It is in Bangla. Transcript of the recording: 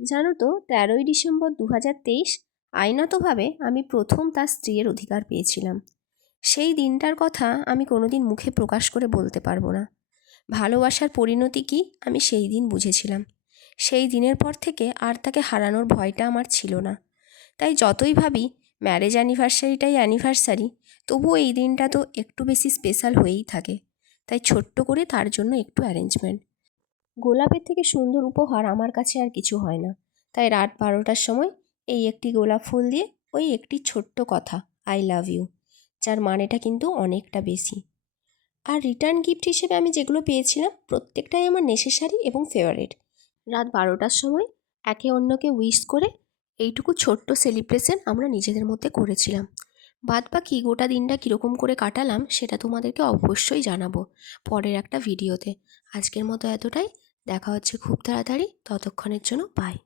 জানো তো, তেরোই ডিসেম্বর দু হাজার তেইশ আইনতভাবে আমি প্রথম তার স্ত্রীর অধিকার পেয়েছিলাম। সেই দিনটার কথা আমি কোনোদিন মুখে প্রকাশ করে বলতে পারব না। ভালোবাসার পরিণতি কি আমি সেই দিন বুঝেছিলাম। সেই দিনের পর থেকে আর তাকে হারানোর ভয়টা আমার ছিল না। তাই যতই ভাবি ম্যারেজ অ্যানিভার্সারিটাই অ্যানিভার্সারি তবুও এই দিনটা তো একটু বেশি স্পেশাল হয়েই থাকে। তাই ছোট্ট করে তার জন্য একটু অ্যারেঞ্জমেন্ট গোলাপের থেকে সুন্দর উপহার আমার কাছে আর কিছু হয় না। তাই রাত বারোটার সময় এই একটি গোলাপ ফুল দিয়ে ওই একটি ছোট্ট কথা আই লাভ ইউ যার মানেটা কিন্তু অনেকটা বেশি। আর রিটার্ন গিফট হিসেবে আমি যেগুলো পেয়েছিলাম, প্রত্যেকটাই আমার নেসেসারি এবং ফেভারিট রাত বারোটার সময় একে অন্যকে উইশ করে এইটুকু ছোট্ট সেলিব্রেশন আমরা নিজেদের মধ্যে করেছিলাম। বাদ বাকি গোটা দিনটা কীরকম করে কাটালাম, সেটা তোমাদেরকে অবশ্যই জানাব পরের একটা ভিডিওতে আজকের মতো এতটাই। দেখা হচ্ছে খুব তাড়াতাড়ি ততক্ষণের জন্য বাই